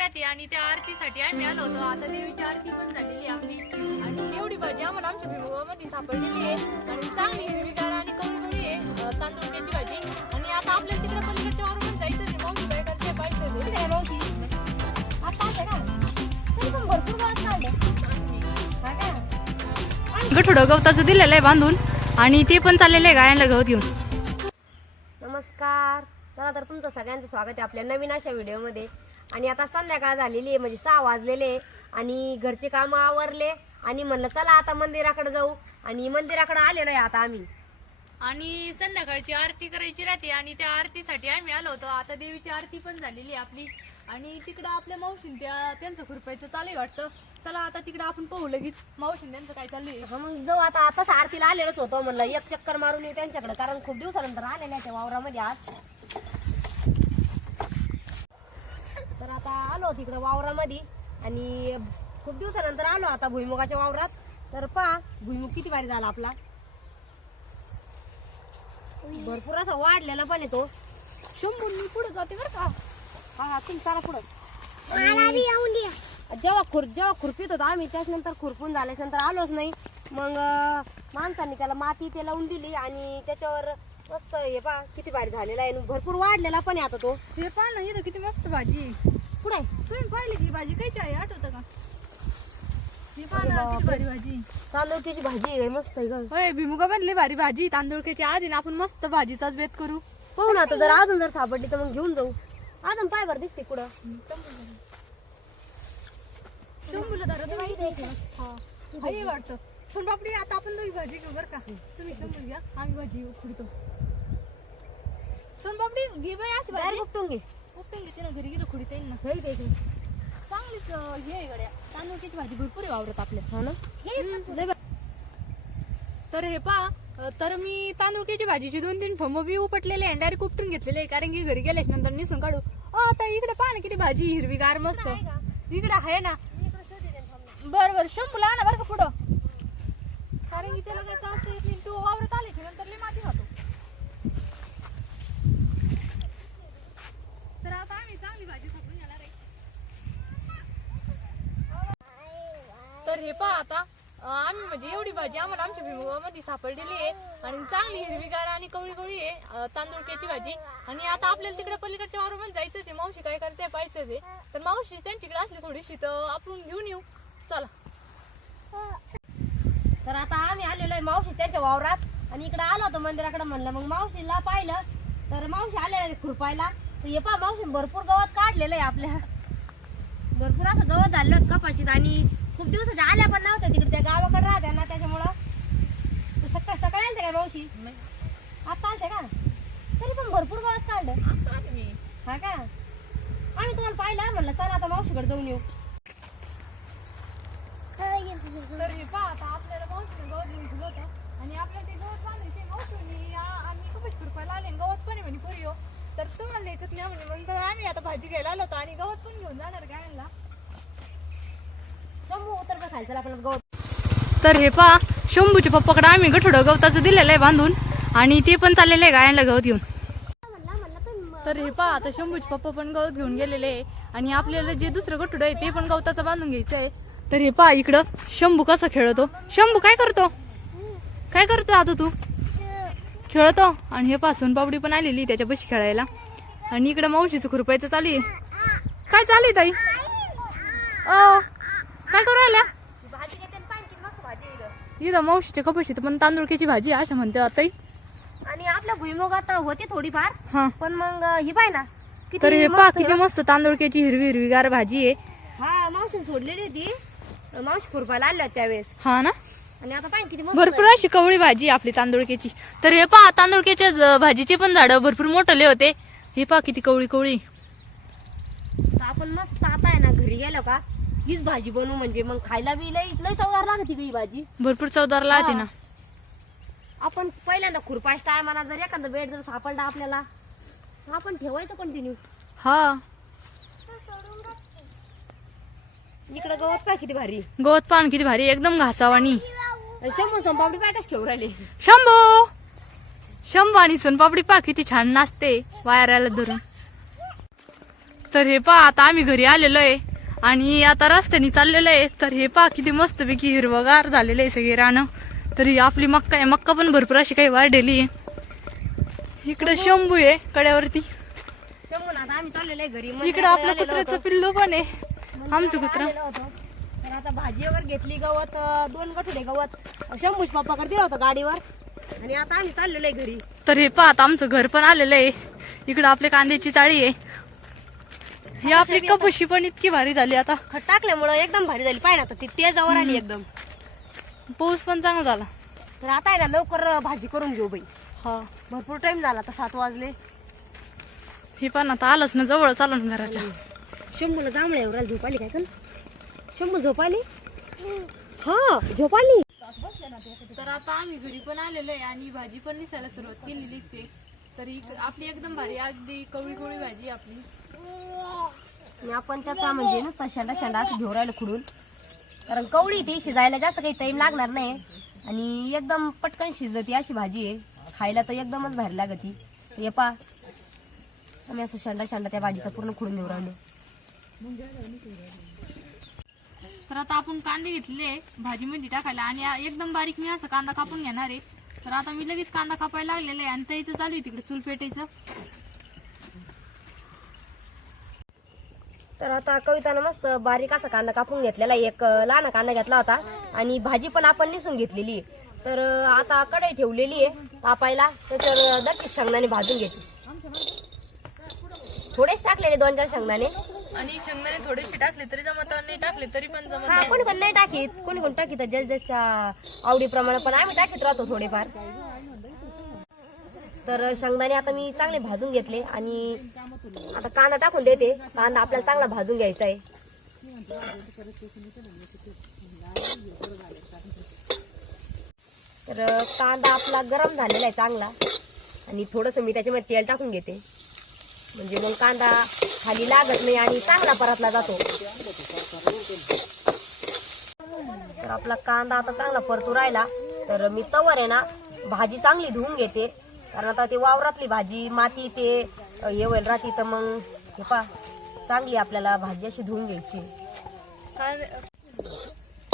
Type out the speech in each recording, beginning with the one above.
राहते आणि त्या आरतीसाठी आम्ही आलो होतो. आता देवीची आरती पण झालेली आहे आपली. आणि एवढी भाजी आम्हाला आमच्या भिमुगामध्ये सापडलेली आहे. आणि चांगली हिरवीगार आणि कवळी कवळी आहे तांदूळची भाजी. आणि आता आपल्याला तिकडे पलीकडच्या वारून जायचं आहे. काय करते? पाहिजे आता तरी पण भरपूर वाज काढले गठोडं गवताचं दिलेलं आहे बांधून. आणि ते पण चाललेलं आहे गायांना गवत घेऊन. नमस्कार. चला तर तुमचं सगळ्यांचं स्वागत आहे आपल्या नवीन अशा व्हिडिओमध्ये. आणि आता संध्याकाळ झालेली आहे म्हणजे सहा वाजलेले आहे आणि घरचे कामं आवरले आणि म्हणलं चला आता मंदिराकडे जाऊ. आणि मंदिराकडे आलेलो आहे आता आम्ही. आणि संध्याकाळची आरती करायची राहते आणि त्या आरतीसाठी आम्ही आलो होतो. आता देवीची आरती पण झालेली आहे आपली. आणि तिकडं आपल्या मावशीन त्या त्यांचं खुरपायचं चालू आहे वाटतं. चला आता तिकडं आपण पाहू लगेच मावशीन त्यांचं काय चाललंय. हा मग जाऊ आता. आता आरतीला आलेलोच होतो म्हणलं. एक चक्कर मारून येऊ त्यांच्याकडे कारण खूप दिवसानंतर आलेल्या त्या वावरामध्ये आज. आलो तिकडे वावरामध्ये. आणि खूप दिवसानंतर आलो आता भुईमुगाच्या वावरात. तर पहा भुईमुग किती भारी झाला आपला. भरपूर असा वाढलेला पण येतो. शंभर मी पुढे जाते बरं का. हा हा तुम्ही चला पुढं. जेव्हा खुर जेव्हा खुरपीत होतो आम्ही त्याच्यानंतर खुरपून झाल्याच्यानंतर आलोच नाही. मग माणसांनी त्याला माती ते लावून दिली आणि त्याच्यावर मस्त हे पा किती भारी झालेला आहे. आणि भरपूर वाढलेला पण आहे आता तो. हे पहा ना इथं किती मस्त भाजी पुढे. तुम्ही पाहिली की ही भाजी? कायची आहे आठवतं का? ही पहा ना किती भारी भाजी. तांदूळची भाजी आहे मस्त आहे गं. होय भिमुगा बनली भारी भाजी. तांदूळक्याची आहे ना आपण मस्त भाजीचाच बेत करू. पाहू ना आता जर अजून जर सापडली तर मग घेऊन जाऊ. अजून पाय बरं दिसते कुठं. शंभूला धरा हाय वाटतं. पण बापडी आता आपण दोघी भाजी घेऊ बरं का. तुम्ही शंभू घ्या आम्ही भाजी खुडतो सोन बापडी घे बाई अशी भाजी. उपटून घे. उपटून घेते ना घरी गेलो खुडीता येईल ना. घरी द्यायची चांगलीच अं, हे आहे गड्या. तांदूळची भाजी भरपूर आहे वावरत आपल्या. हा ना? लय भारी. तर हे पा तर मी तांदूळक्याची भाजीची दोन तीन फम बी उपटलेले आहे डायरेक्ट उपटून घेतलेले आहे कारण की घरी गेल्याच्यानंतर निसून काढू. अ आता इकडे पहा ना किती भाजी हिरवीगार मस्त. इकडे आहे ना. बर बर शंभूला आणा बरं का पुढं. कारण की त्याला काय चालतं येत नाही तो वावरत आले की नंतर लई माती खातो तर आता आम्ही चांगली भाजी सापडून घेणार आहे तर हे पहा आता. आम्ही म्हणजे एवढी भाजी आम्हाला आमच्या भिमुगामध्ये सापडलेली आहे. आणि चांगली हिरवीगार आणि कवळी कवळी आहे अं, तांदूळक्याची भाजी. आणि आता आपल्याला तिकडे पलीकडच्या वारून जायचंच आहे. मावशी काय करते पाहायचंच आहे. तर मावशी त्यांच्याकडे असली थोडीशी तर आपण घेऊन येऊ. चला. तर आता आम्ही आलेलो आहे मावशी त्यांच्या वावरात. आणि इकडे आलो होतो मंदिराकडे म्हणलं मग मावशीला पाहिलं. तर मावशी आले खुरपायला. तर हे पहा मावशी भरपूर गवत काढलेलं आहे आपल्या. भरपूर असं गवत झालं कपाशीत आणि खूप दिवसाच्या आल्या पण नव्हत्या तिकडे त्या गावाकडे राहत्या ना त्याच्यामुळं. सकाळ सकाळी आलते का मावशी? आता आलते का? तरी पण भरपूर गवत काढलं. हा का? आम्ही तुम्हाला पाहिलं म्हणलं चला आता मावशीकडे जाऊन येऊ. तर हे पहा आता आपल्याला गवत घेऊन होतं. आणि आपल्याला ते गवत मावशीने आम्ही खुरपायला आले गवत पण आहे म्हणे पुरी हो. तर तुम्हाला द्यायचं नाही म्हणे मग आम्ही आता भाजी घ्यायला आलो होतो. आणि गवत पण घेऊन जाणार गायला. शंभू उतर का खायचं आपल्याला गवत तर हे पहा शंभूच्या पप्पाकडे आम्ही गठोडं गवताचं दिलेलं आहे बांधून. आणि ते पण चाललेलं आहे गायांना गवत घेऊन. तर हे पहा आता शंभूचे पप्पा पण गवत घेऊन गेलेले आहे. आणि आपल्याला जे दुसरं गठुडं आहे ते पण गवताचं बांधून घ्यायचं आहे. तर हे पहा इकडं शंभू कसा खेळतो. शंभू काय करतो? काय करतो आता तू? खेळतो. आणि हे पहा पापडी पण आलेली त्याच्यापाशी खेळायला. आणि इकडं मावशीचं खुरपायचं चालू आहे. काय चालू आहे ताई? अ काय करू आल्या भाजी घेते आणि पाणी किती मस्त भाजी आहे इथं. मावशीच्या कपाशीत पण तांदूळक्याची भाजी आहे, असं म्हणते आता आणि आपल्या भुईमुगात होते थोडीफार हा. पण मग ही पाय ना किती तर हे मस्त पहा किती मस्त तांदूळक्याची हिरवी हिरवीगार भाजी आहे. हा मावशी सोडलेली होती. मावशी खुरपायला आल्या होत्या त्यावेळेस. हा ना? आणि आता पाय किती मस्त भरपूर अशी कवळी भाजी आहे आपली तांदूळक्याची. तर हे पहा तांदूळक्याच्या ज- भाजीचे पण झाडं भरपूर मोठले होते. हे पहा किती कवळी कवळी. तर आपण मस्त आता आहे ना घरी गेलो का? हीच भाजी बनवू म्हणजे. मग खायला बी लई लई चवदार लागते ही भाजी. भरपूर चवदार लागते ना. आपण पहिल्यांदा खुरपायच्या टायमाला जर एखादा बेड जर सापडला आपल्याला आपण ठेवायचं कंटिन्यू हा. इकडे गवत पाय किती भारी. गवत पान किती भारी एकदम घासावानी आणि शंभू संपावडी पाय कशी ठेवू राहिले? शंभू! शंभू आणि सोनपापडी पा किती छान नाचते वायराला धरून. तर हे पहा आता आम्ही घरी आलेलो आहे. आणि आता रस्त्याने चाललेलो आहे. तर हे पहा किती मस्तपैकी हिरवगार झालेलं आहे सगळे रानं. तर ही आपली मक्का आहे. मक्का पण भरपूर अशी काही वाढलेली आहे. इकडं शंभू आहे कड्यावरती. इकडं आपलं कुत्र्याचं पिल्लू पण आहे. आमचं कुत्र. तर आता भाजी वगैरे घेतली गवत दोन गठुडे गवत. शंभूच पप्पाकडे दिलं होतं गाडीवर. आणि आता आम्ही चाललेलो आहे घरी. तर हे पहा आता आमचं घर पण आलेलं आहे. इकडं आपल्या कांद्याची चाळी आहे. ही आपली कपशी पण इतकी भारी झाली आता. खत टाकल्यामुळं एकदम भारी झाली. पाहिजे आता ती तेजावर आली एकदम. पाऊस पण चांगला झाला. तर आता आहे ना लवकर भाजी करून घेऊ बाई. हा. भरपूर टाइम झाला आता सात वाजले. हे पण आता आलंच ना जवळ चालू ना घराच्या शंभूला जांभळ्या एवढ्या झोप आली काय पण? शंभू झोप आली? हा झोप आली. तर आता आम्ही घरी पण आलेलो आहे आणि भाजी पण दिसायला सुरुवात केलेली तर इक- आपली एकदम भारी अगदी कवळी कवळी भाजी आपली. आणि आपण त्याचा म्हणजे नुसता शेंडा शेंडा असं घेऊन राहिलो खुडून. कारण कवळी ती शिजायला जास्त काही टाइम लागणार नाही. आणि एकदम पटकन शिजती अशी भाजी आहे. खायला तर एकदमच भारी लागती. ये पा. आम्ही असं शेंडा शेंडा त्या भाजीचा पूर्ण खुडून घेऊन राहिलो. तर आता आपण कांदे घेतले भाजीमध्ये टाकायला आणि एकदम बारीक मी असं कांदा कापून घेणार आहे. तर आता मी लगेच कांदा कापायला लागलेला आहे आणि त्याचं चालू आहे तिकडे चूल पेटायचं तर आता कवितानं मस्त बारीक असा कांदा कापून घेतलेला. एक लहान कांदा घेतला होता. आणि भाजी पण आपण निसून घेतलेली. तर आता कढई ठेवलेली आहे तापायला. त्याच्यावर दर्शिक शेंगदाणे भाजून घेते थोडेच टाकलेले दोन चार शेंगदाणे. आणि शेंगदाणे थोडेसे टाकले तरी जमत नाही. टाकले तरी पण जमत हा कोणी कोणी नाही टाकीत. कोणी कोणी टाकीत? जस जसच्या आवडीप्रमाणे पण आम्ही टाकीत राहतो थोडेफार. तर शेंगदाणे आता मी चांगले भाजून घेतले आणि आता कांदा टाकून देते. कांदा आपल्याला चांगला भाजून घ्यायचा आहे. तर कांदा आपला गरम झालेला आहे चांगला. आणि थोडस मी त्याच्यामध्ये तेल टाकून घेते. म्हणजे मग कांदा खाली लागत नाही आणि चांगला परतला जातो. तर आपला कांदा आता चांगला परतू राहिला. तर मी तवर आहे ना भाजी चांगली धुवून घेते. कारण आता ते वावरातली भाजी माती ते हे होईल राहते तर मग हे पा चांगली आपल्याला भाजी अशी धुवून घ्यायची.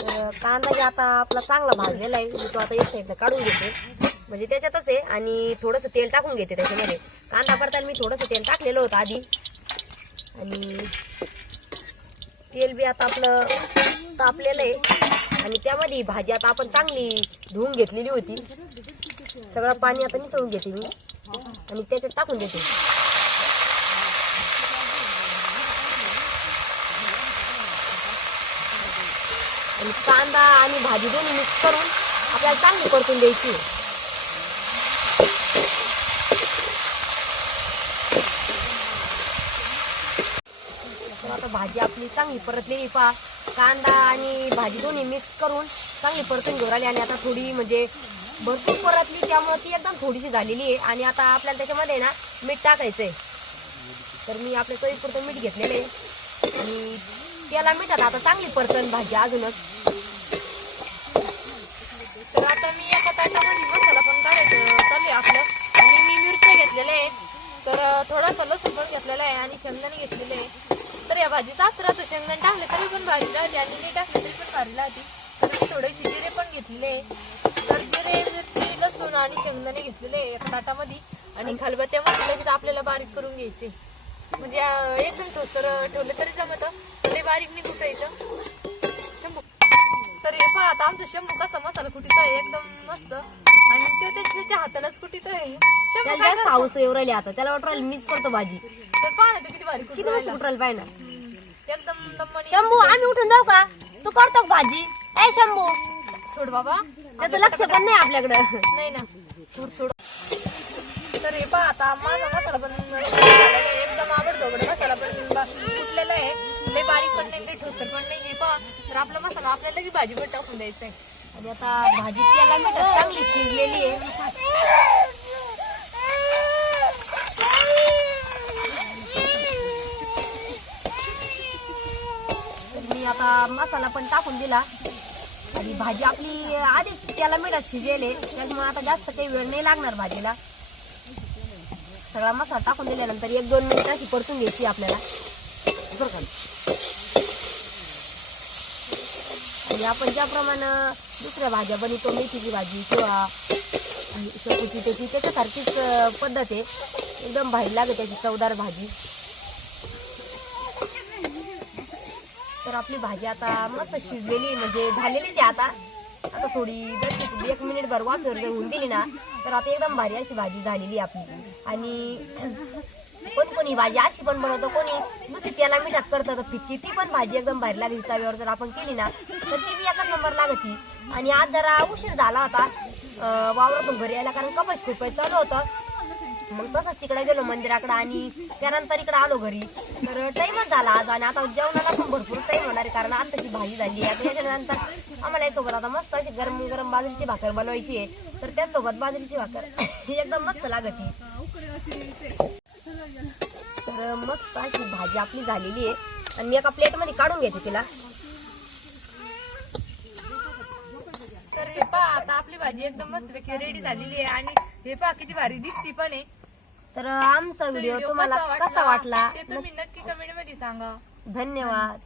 तर कांदा जे आता आपला चांगला भाजलेला आहे. मी तो आता एक साईडला काढून घेते. म्हणजे त्याच्यातच आहे आणि थोडंसं तेल टाकून घेते त्याच्यामध्ये. कांदा परतायला मी थोडंसं तेल टाकलेलं होतं आधी. आणि तेल बी आता आपलं तापलेलं आहे. आणि त्यामध्ये भाजी आता आपण चांगली धुवून घेतलेली होती. सगळं पाणी आता निचळून घेते मी. आणि त्याच्यात टाकून देते. आणि कांदा आणि भाजी दोन्ही मिक्स करून आपल्याला चांगली परतून द्यायची. तर आता भाजी आपली चांगली परतलेली पा कांदा आणि भाजी दोन्ही मिक्स करून चांगली परतून घेऊन आली आणि आता थोडी म्हणजे भरपूर परतली त्यामुळे ती एकदम थोडीशी झालेली आहे. आणि आता आपल्याला त्याच्यामध्ये ना मीठ टाकायचं आहे तर मी आपल्या कळीपुरतं मीठ घेतलेलं आहे. आणि त्याला मिठात आता चांगली परतन भाजी अजूनच. तर आता मी एका ताटामध्ये मसाला पण काढायचं चालू आहे आपलं. आणि मी मिरच्या घेतलेल्या आहे. तर थोडासा लसूण पण घेतलेला आहे आणि शेंगदाणे घेतलेले आहे. तर या भाजीचा असतं शेंगदाणे टाकले तरी पण भाजी राहते आणि नाही टाकले तरी पण भारी राहते तर मी थोडेसे जिरे पण घेतलेले आहे. तर जिरे मिरची लसूण आणि शेंगदाणे घेतलेले एका ताटामध्ये. आणि खलबत्त्यामध्ये लगेच आपल्याला बारीक करून घ्यायचे. म्हणजे एकदम ठोसर ठेवलं तरी जमतं. तर लय बारीक नाही कुठायचं शंभू. तर हे पहा आता आमचं शंभू कसा मसाला कुटीचा आहे एकदम मस्त. आणि तो त्याच्या हातालाच कुटीत आहे. शंभू काय जास्त हाऊस येऊ राहिली आता. त्याला वाटू राहिली मीच करतो भाजी. करतो? तर पहा ना तो किती भारी किती कुठं मस्त राहिली. पाहिजे ना एकदम दमणी शंभू आम्ही उठून जाऊ का? तू करतो का भाजी? ए शंभू. सोड बाबा. त्याचं लक्ष पण नाही आपल्याकडं. नाही ना. सोड सोड. तर हे पहा आता माझा मसाला पण एकदम आवडतो मसाला पण फुटलेला आहे. लय बारीक पण नाही काही ठोसर पण नाही. हे पहा तर आपला मसाला आपल्याला की भाजी पण टाकून द्यायचा आहे आणि आता भाजी त्याला मिठात चांगली शिजलेली आहे. मी आता मसाला पण टाकून दिला. आणि भाजी आपली आधीच त्याला मिठात शिजेले त्याच्यामुळे आता जास्त काही वेळ नाही लागणार भाजीला. सगळा मसाला टाकून दिल्यानंतर एक दोन मिनिट अशी परतून घ्यायची आपल्याला. बरं का? आणि आपण ज्याप्रमाणे दुसऱ्या भाज्या बनवतो मेथीची भाजी किंवा शेपूची त्याची त्याच्यासारखीच पद्धत आहे. एकदम भारी लागते त्याची चवदार भाजी. तर आपली भाजी आता मस्त शिजलेली म्हणजे झालेलीच आहे आता. आता थोडी जर एक मिनिट भर वाफेवर जर होऊन दिली ना तर आता एकदम भारी अशी भाजी झालेली आहे आपली. आणि कोण कोणी भाजी अशी पण बनवतो कोणी दुसरी त्याला मिठात करतं तर फिक्की ती पण भाजी एकदम भारी लागली तव्यावर जर आपण केली ना तर ती बी एकाच नंबर लागती आणि आज जरा उशीर झाला होता. वावर वावरातून घरी यायला कारण कपाश खूप चालू होतं. मग तसंच तिकडे गेलो मंदिराकडे आणि त्यानंतर इकडे आलो घरी. तर टाइमच झाला आज आणि आता जेवणाला पण भरपूर टाइम होणार आहे कारण आताची भाजी झाली आहे. त्याच्यानंतर आम्हाला यासोबत आता मस्त अशी गरम गरम बाजरीची भाकर बनवायची आहे. तर त्याचसोबत बाजरीची भाकर ही एकदम मस्त लागत तर मस्त अशी भाजी आपली झालेली आहे. आणि मी एका प्लेटमध्ये काढून घेते तिला. तर हे पा आता आपली भाजी एकदम मस्त रेडी झालेली आहे. आणि हे पा किती भारी दिसती पण आहे. तर आमचा व्हिडिओ तुम्हाला कसा वाटला? ते तुम्ही नक्की कमेंटमध्ये सांगा. धन्यवाद.